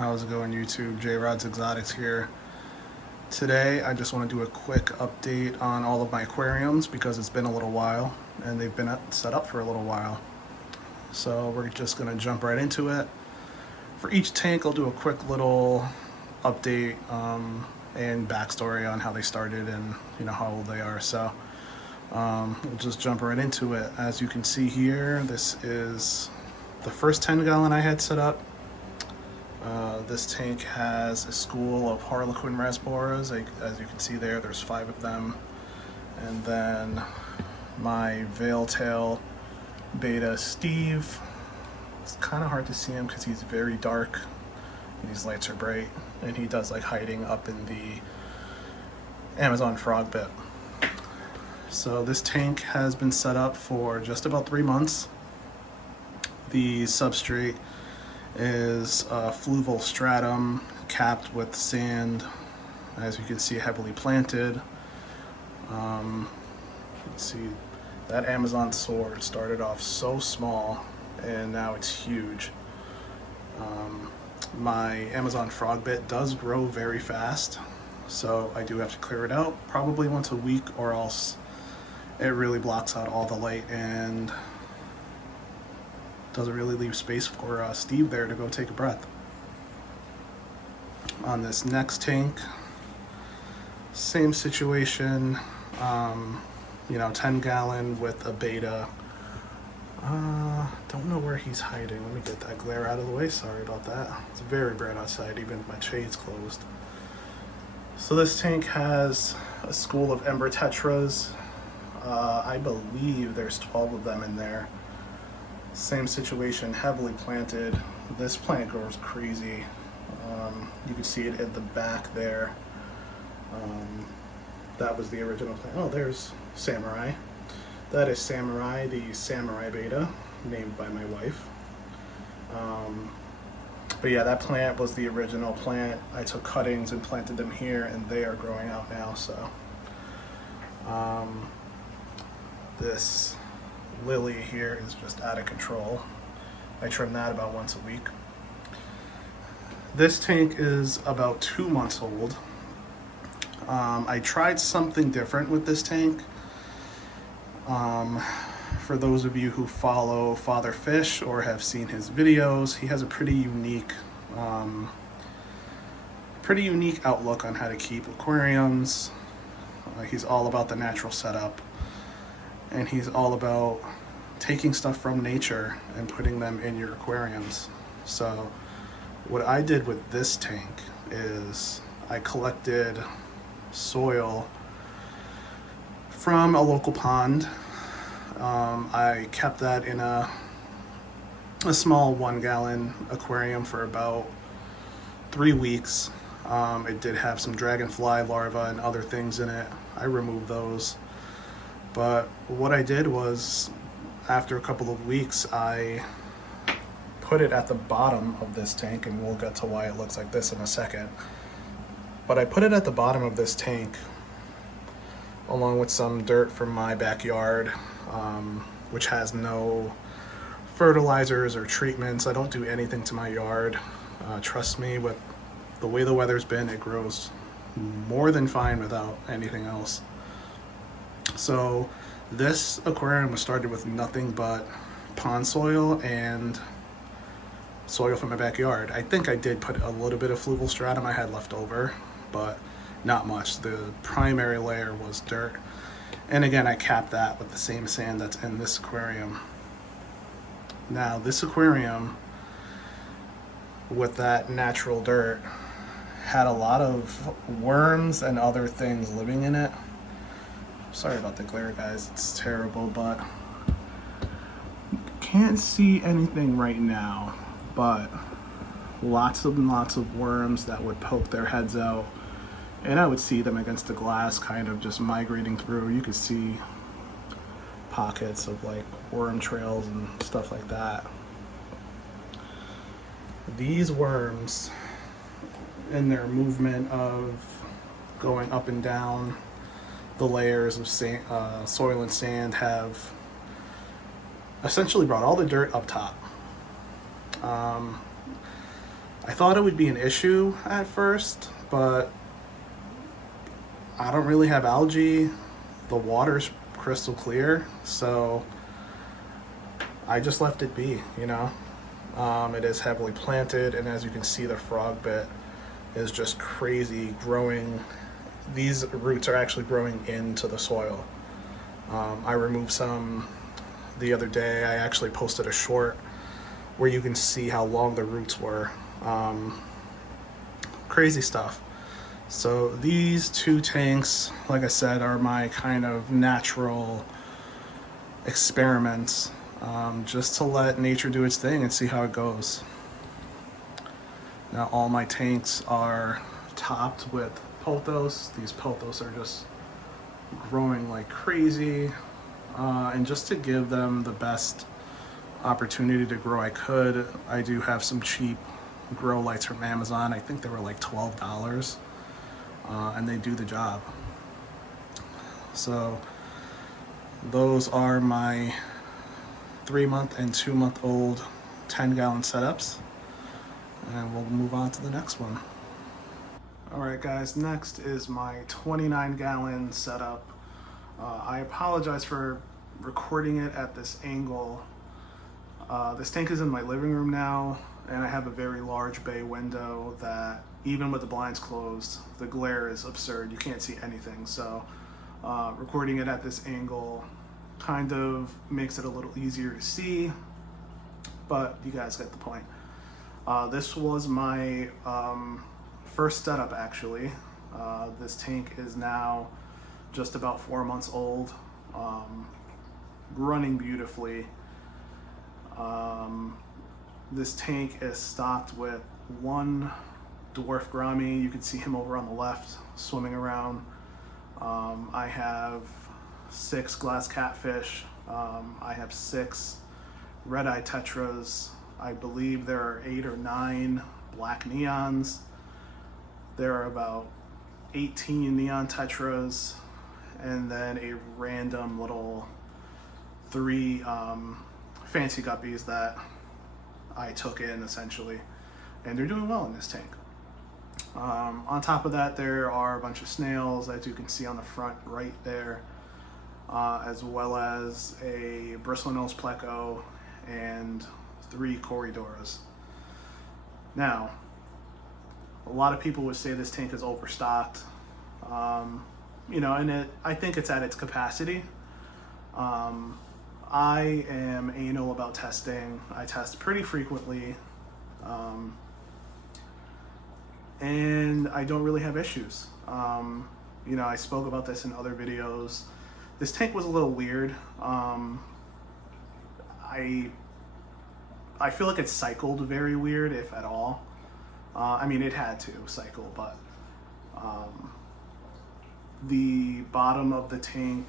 How's it going, YouTube? J Rod's Exotics here. Today I just want to do a quick update on all of my aquariums because it's been a little while and they've been set up for a little while. So we're just going to jump right into it. For each tank I'll do a quick little update and backstory on how they started and how old they are. So we'll just jump right into it. As you can see here, this is the first 10-gallon I had set up. This tank has a school of Harlequin rasboras. As you can see there's 5 of them. And then my veil tail beta Steve. It's kind of hard to see him because he's very dark. These lights are bright. And he does like hiding up in the Amazon frog bit. So this tank has been set up for just about 3 months. The substrate is fluval stratum capped with sand, as you can see, heavily planted. You can see that Amazon sword started off so small and now it's huge. My Amazon frog bit does grow very fast, so I do have to clear it out probably once a week, or else it really blocks out all the light and doesn't really leave space for Steve there to go take a breath. On this next tank, same situation, 10-gallon with a beta. Don't know where he's hiding. Let me get that glare out of the way. Sorry about that. It's very bright outside, even if my shade's closed. So this tank has a school of ember tetras. I believe there's 12 of them in there. Same situation, heavily planted. This plant grows crazy. You can see it at the back there. That was the original plant. Oh, there's Samurai. That is Samurai, the Samurai beta, named by my wife. But yeah, that plant was the original plant. I took cuttings and planted them here, and they are growing out now. So this lily here is just out of control. I trim that about once a week. This tank is about 2 months old. I tried something different with this tank. For those of you who follow Father Fish or have seen his videos, he has a pretty unique outlook on how to keep aquariums. He's all about the natural setup. And he's all about taking stuff from nature and putting them in your aquariums. So what I did with this tank is I collected soil from a local pond. I kept that in a small 1-gallon aquarium for about 3 weeks. It did have some dragonfly larvae and other things in it. I removed those. But what I did was, after a couple of weeks, I put it at the bottom of this tank, and we'll get to why it looks like this in a second. But I put it at the bottom of this tank, along with some dirt from my backyard, which has no fertilizers or treatments. I don't do anything to my yard. Trust me, with the way the weather's been, it grows more than fine without anything else. So this aquarium was started with nothing but pond soil and soil from my backyard. I think I did put a little bit of fluval stratum I had left over, but not much. The primary layer was dirt. And again, I capped that with the same sand that's in this aquarium. Now, this aquarium with that natural dirt had a lot of worms and other things living in it. Sorry about the glare, guys, it's terrible, but can't see anything right now, but lots and lots of worms that would poke their heads out, and I would see them against the glass kind of just migrating through. You could see pockets of like worm trails and stuff like that. These worms, in their movement of going up and down the layers of sand, soil and sand, have essentially brought all the dirt up top. I thought it would be an issue at first, but I don't really have algae. The water's crystal clear, so I just left it be, you know. It is heavily planted, and as you can see, the frog bit is just crazy growing. These roots are actually growing into the soil. I removed some the other day. I actually posted a short where you can see how long the roots were. Crazy stuff. So these two tanks, like I said, are my kind of natural experiments, just to let nature do its thing and see how it goes. Now all my tanks are topped with pothos. These pothos are just growing like crazy, and just to give them the best opportunity to grow I could, I do have some cheap grow lights from Amazon. I think they were like $12, and they do the job. So those are my 3-month and 2-month-old 10-gallon setups, and we'll move on to the next one. Alright guys, next is my 29-gallon setup. I apologize for recording it at this angle. This tank is in my living room now, and I have a very large bay window that even with the blinds closed, the glare is absurd. You can't see anything. So recording it at this angle kind of makes it a little easier to see, but you guys get the point. This was my first setup actually. This tank is now just about 4 months old, running beautifully. This tank is stocked with one dwarf gourami. You can see him over on the left swimming around. I have 6 glass catfish. I have 6 red-eye tetras. I believe there are 8 or 9 black neons. There are about 18 neon tetras, and then a random little 3 fancy guppies that I took in essentially, and they're doing well in this tank. On top of that, there are a bunch of snails, as you can see on the front right there, as well as a bristlenose pleco and 3 corridoras. Now, a lot of people would say this tank is overstocked, you know, and I think it's at its capacity. I am anal about testing. I test pretty frequently, and I don't really have issues. You know, I spoke about this in other videos. This tank was a little weird. I feel like it cycled very weird, if at all. I mean, it had to cycle, but the bottom of the tank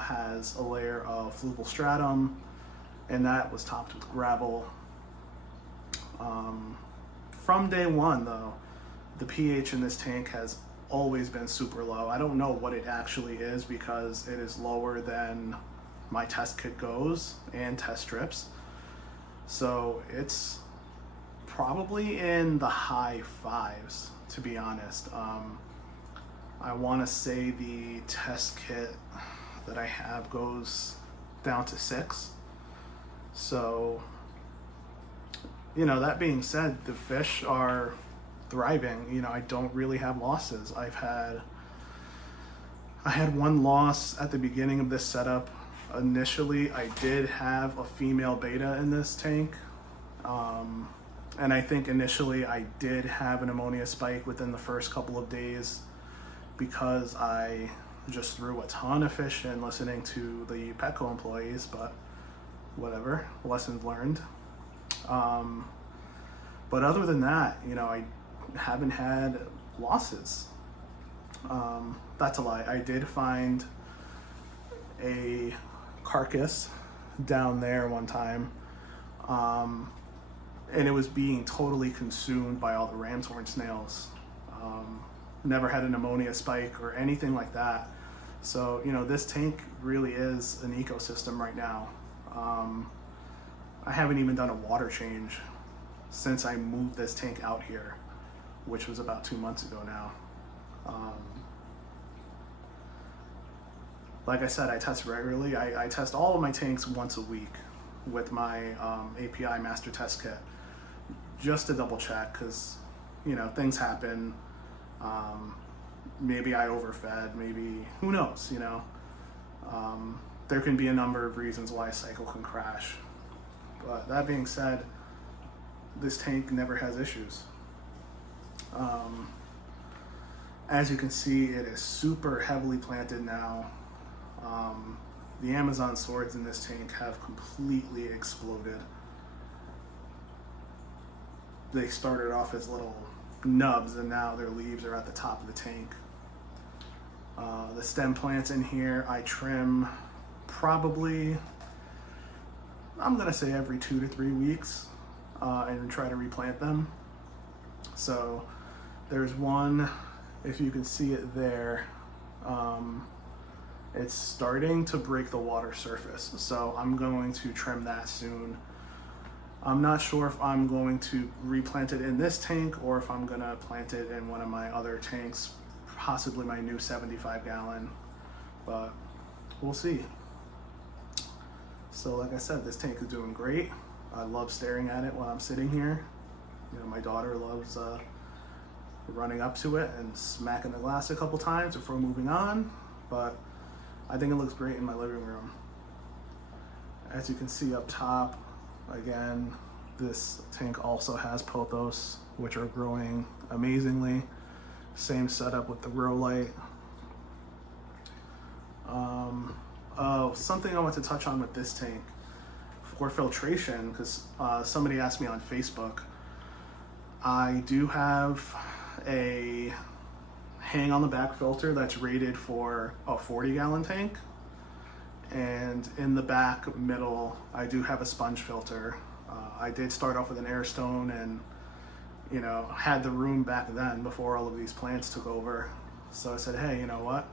has a layer of fluval stratum, and that was topped with gravel. From day one, though, the pH in this tank has always been super low. I don't know what it actually is because it is lower than my test kit goes and test strips. So it's probably in the high 5s, to be honest. I want to say the test kit that I have goes down to 6. So, you know, that being said, the fish are thriving. You know, I don't really have losses. I had one loss at the beginning of this setup. Initially, I did have a female beta in this tank. And I think initially I did have an ammonia spike within the first couple of days because I just threw a ton of fish in listening to the Petco employees, but whatever, lessons learned. But other than that, you know, I haven't had losses. That's a lie. I did find a carcass down there one time, and it was being totally consumed by all the ram's horn snails. Never had an ammonia spike or anything like that. So, you know, this tank really is an ecosystem right now. I haven't even done a water change. since I moved this tank out here, which was about 2 months ago now. Like I said, I test regularly. I test all of my tanks once a week with my API master test kit, just to double check, because you know, things happen. Maybe I overfed, maybe, who knows, you know. There can be a number of reasons why a cycle can crash. But that being said, this tank never has issues. As you can see, it is super heavily planted now. The Amazon swords in this tank have completely exploded. They started off as little nubs and now their leaves are at the top of the tank. The stem plants in here I trim probably, I'm gonna say every 2 to 3 weeks, and try to replant them. So there's one, if you can see it there, it's starting to break the water surface, so I'm going to trim that soon. I'm not sure if I'm going to replant it in this tank or if I'm gonna plant it in one of my other tanks, possibly my new 75 gallon, but we'll see. So like I said, this tank is doing great. I love staring at it while I'm sitting here. You know, my daughter loves running up to it and smacking the glass a couple times before moving on, but I think it looks great in my living room. As you can see up top, again, this tank also has pothos, which are growing amazingly. Same setup with the grow light. Something I want to touch on with this tank for filtration, because somebody asked me on Facebook. I do have a hang on the back filter that's rated for a 40-gallon tank, and in the back middle I do have a sponge filter. I did start off with an air stone, and you know, had the room back then before all of these plants took over, so I said, hey, you know what,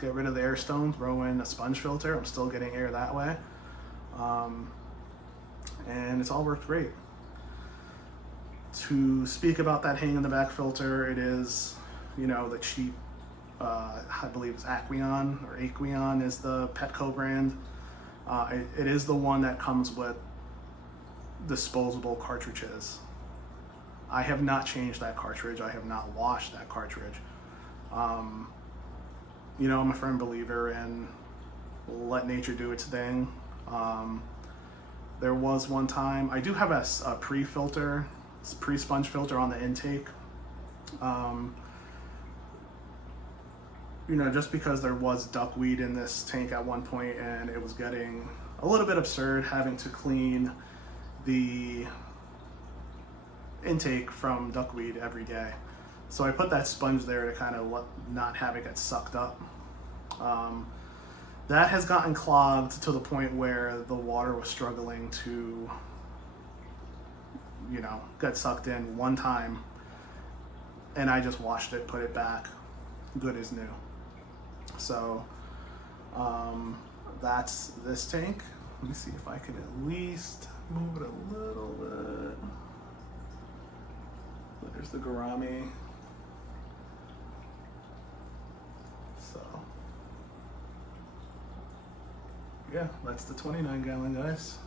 get rid of the air stone, throw in a sponge filter. I'm still getting air that way, and it's all worked great. To speak about that hang in the back filter, it is, you know, the cheap, I believe it's Aqueon is the Petco brand. It is the one that comes with disposable cartridges. I have not changed that cartridge. I have not washed that cartridge. You know, I'm a firm believer in let nature do its thing. There was one time, I do have a pre-filter, pre-sponge filter on the intake. You know, just because there was duckweed in this tank at one point, and it was getting a little bit absurd having to clean the intake from duckweed every day. So I put that sponge there to kind of not have it get sucked up. That has gotten clogged to the point where the water was struggling to, you know, get sucked in one time, and I just washed it, put it back, good as new. So that's this tank. Let me see if I can at least move it a little bit. There's the gourami. So yeah, that's the 29-gallon, guys.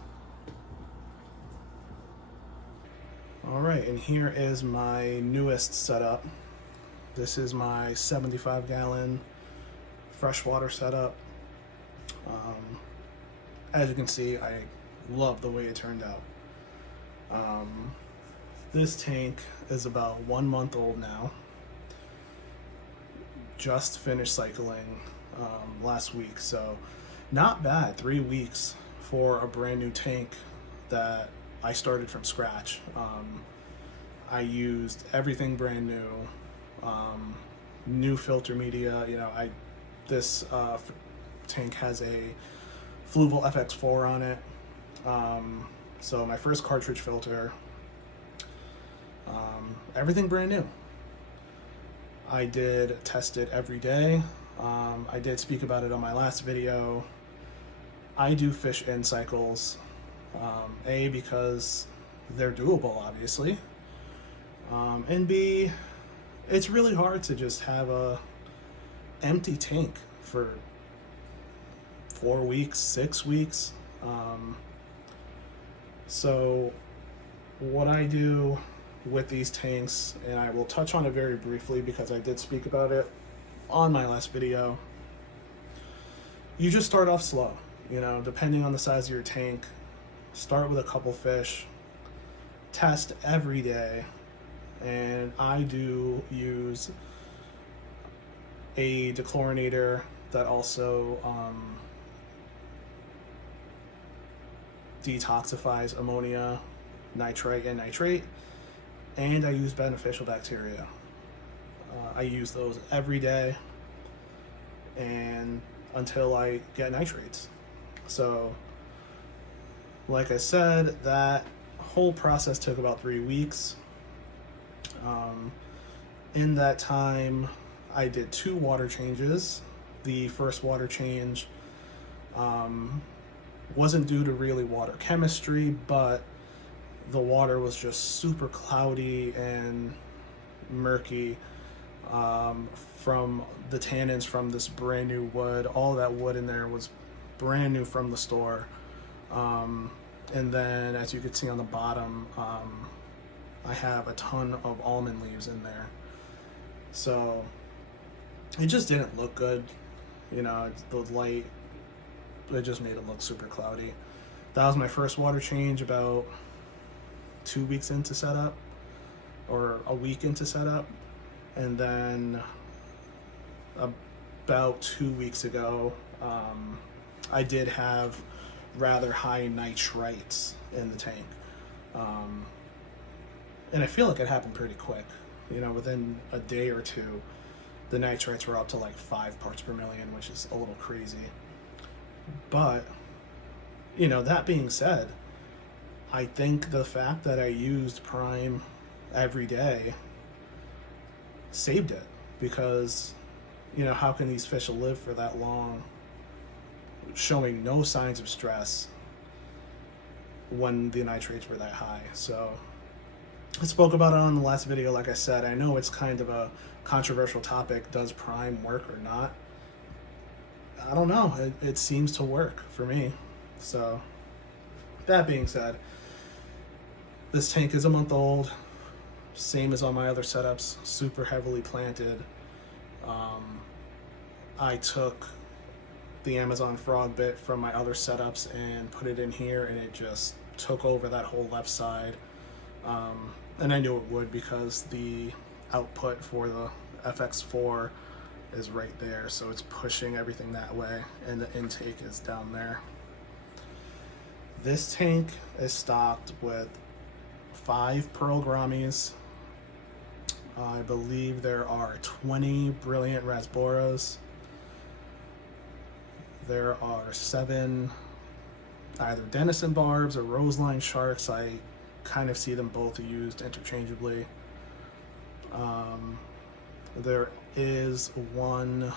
All right, and here is my newest setup. This is my 75-gallon freshwater setup. As you can see, I love the way it turned out. This tank is about 1 month old now. Just finished cycling last week, so not bad. 3 weeks for a brand new tank that I started from scratch. I used everything brand new, new filter media. You know, this tank has a Fluval FX4 on it. So my first cartridge filter, everything brand new. I did test it every day. I did speak about it on my last video. I do fish in cycles, because they're doable, obviously. And B, it's really hard to just have a empty tank for 4 weeks, 6 weeks. So what I do with these tanks, and I will touch on it very briefly because I did speak about it on my last video, you just start off slow, depending on the size of your tank. Start with a couple fish, test every day, and I do use a dechlorinator that also detoxifies ammonia, nitrite, and nitrate, and I use beneficial bacteria. I use those every day and until I get nitrates. So like I said, that whole process took about 3 weeks. In that time, I did 2 water changes. The first water change wasn't due to really water chemistry, but the water was just super cloudy and murky from the tannins from this brand new wood. All that wood in there was brand new from the store. And then, as you can see on the bottom, I have a ton of almond leaves in there. So it just didn't look good. The light, it just made it look super cloudy. That was my first water change about 2 weeks into setup, or a week into setup. And then about 2 weeks ago, I did have rather high nitrites in the tank. And I feel like it happened pretty quick. Within a day or two, the nitrites were up to like 5 parts per million, which is a little crazy. But, that being said, I think the fact that I used Prime every day saved it, because, how can these fish live for that long showing no signs of stress when the nitrates were that high? So I spoke about it on the last video. Like I said, I know it's kind of a controversial topic. Does Prime work or not? I don't know. It seems to work for me. So that being said, this tank is a month old, same as all my other setups, super heavily planted. I took the Amazon frog bit from my other setups and put it in here, and it just took over that whole left side. And I knew it would because the output for the FX4 is right there, so it's pushing everything that way, and the intake is down there. This tank is stocked with 5 pearl grammies. I believe there are 20 brilliant rasboras. There are 7 either Denison barbs or roseline sharks. I kind of see them both used interchangeably. There is one,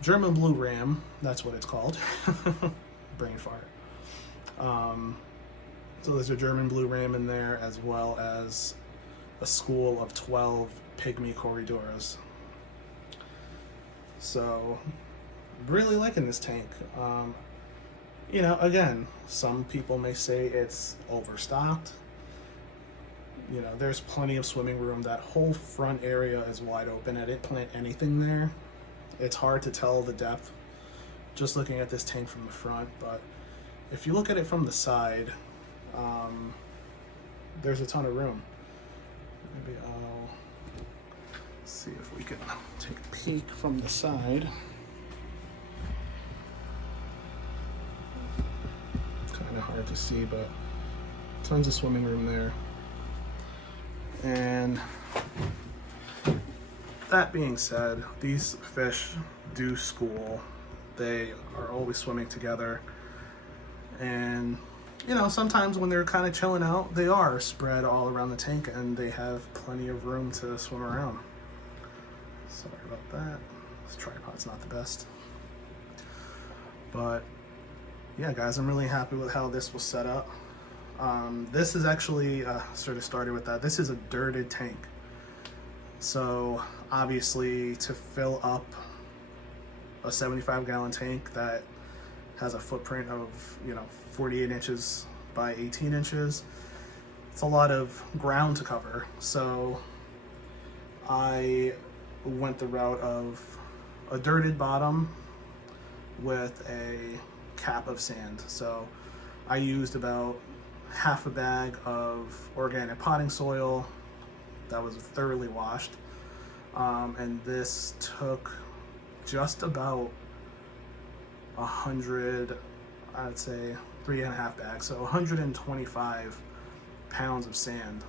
German blue ram, that's what it's called. Brain fart. So there's a German blue ram in there, as well as a school of 12 pygmy corridoras. So really liking this tank. Again, some people may say it's overstocked. There's plenty of swimming room. That whole front area is wide open. I didn't plant anything there. It's hard to tell the depth just looking at this tank from the front, but if you look at it from the side, there's a ton of room. Maybe I'll see if we can take a peek from the side. Kind of hard to see, but tons of swimming room there. And that being said, these fish do school. They are always swimming together. And, sometimes when they're kind of chilling out, they are spread all around the tank, and they have plenty of room to swim around. Sorry about that. This tripod's not the best. But yeah, guys, I'm really happy with how this was set up. This is actually sort of started with that. This is a dirted tank. So obviously to fill up a 75-gallon tank that has a footprint of, 48 inches by 18 inches, it's a lot of ground to cover. So I went the route of a dirted bottom with a cap of sand. So I used about half a bag of organic potting soil that was thoroughly washed. And this took just about 100, I'd say 3.5 bags, so 125 pounds of sand.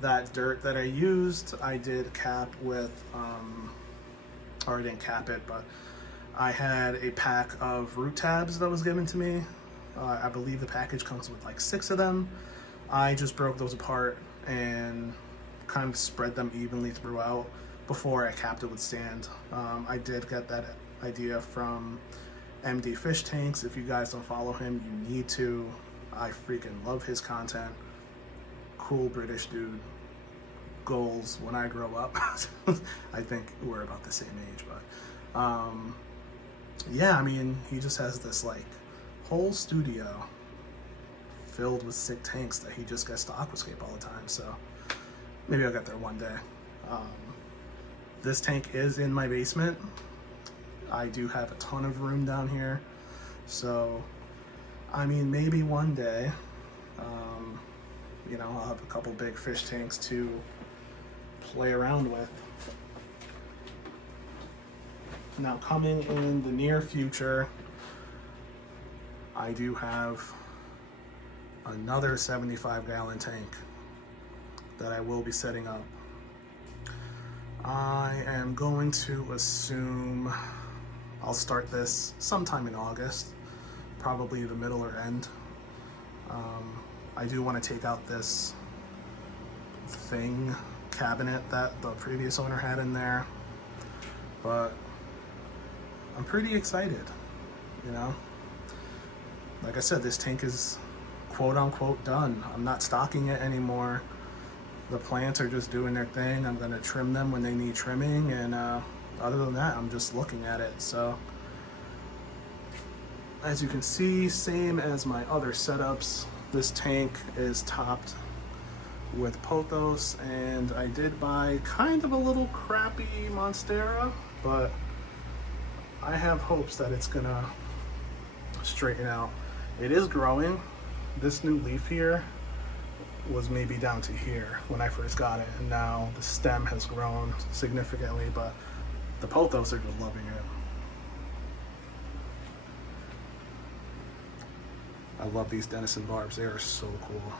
That dirt that I used, I did cap with, or I didn't cap it, but I had a pack of root tabs that was given to me. I believe the package comes with like 6 of them. I just broke those apart and kind of spread them evenly throughout before I capped it with sand. I did get that idea from MD Fish Tanks. If you guys don't follow him, you need to. I freaking love his content. Cool British dude. Goals when I grow up. I think we're about the same age, but yeah, I mean, he just has this like whole studio filled with sick tanks that he just gets to aquascape all the time. So maybe I'll get there one day. This tank is in my basement. I do have a ton of room down here. So, I mean, maybe one day, I'll have a couple big fish tanks to play around with. Now, coming in the near future, I do have another 75-gallon tank that I will be setting up. I am going to assume I'll start this sometime in August, probably the middle or end. I do want to take out this cabinet that the previous owner had in there, but I'm pretty excited, Like I said, this tank is quote unquote done. I'm not stocking it anymore. The plants are just doing their thing. I'm gonna trim them when they need trimming, and other than that, I'm just looking at it. So as you can see, same as my other setups, this tank is topped with pothos, and I did buy kind of a little crappy Monstera, but I have hopes that it's gonna straighten out. It is growing. This new leaf here was maybe down to here when I first got it, and now the stem has grown significantly, but the pothos are just loving it. I love these Denison barbs. They are so cool.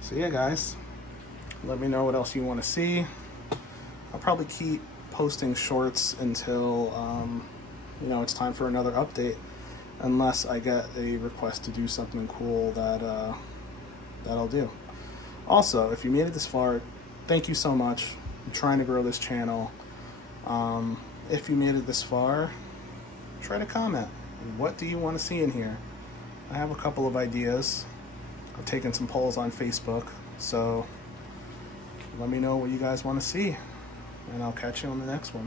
So yeah, guys, let me know what else you want to see. I'll probably keep posting shorts until it's time for another update, unless I get a request to do something cool that I'll do. Also, if you made it this far, thank you so much. I'm trying to grow this channel. If you made it this far, try to comment. What do you want to see in here? I have a couple of ideas. I've taken some polls on Facebook, so let me know what you guys want to see, and I'll catch you on the next one.